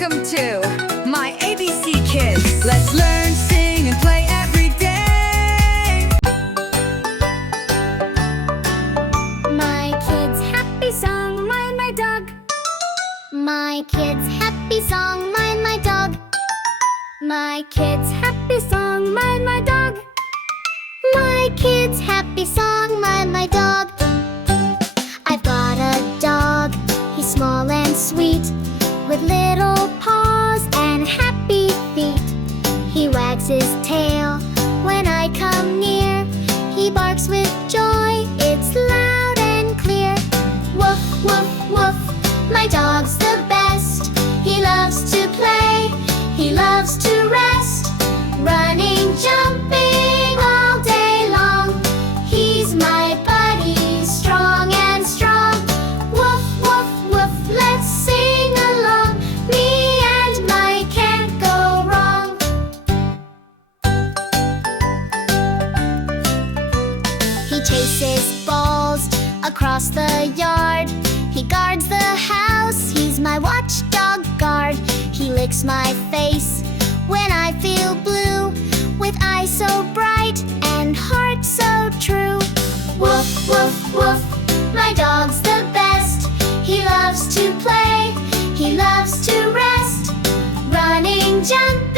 Welcome to my ABC Kids. Let's learn, sing, and play every day. My kids' happy song, mind my dog. My kids' happy song, mind my dog. My kids' happy song, mind my dog. My kids' happy song, mind my dog. I've got a dog, he's small and sweet, with little paws and happy feet. He wags his tail when I come near. He barks with joy, it's loud and clear. Woof, woof, woof, my dog's the best. He loves to play, he loves to rest. Running, jumping all day long. He's my buddy, strong and strong. Woof, woof, woof, let's sing along. Me and my can't go wrong. He chases balls across the yard. He guards the house, he's my watchdog guard. He licks my face when I feel blue, with eyes so bright and heart so true. Woof, woof, woof, my dog's the best. He loves to play, he loves to rest. Running, jumping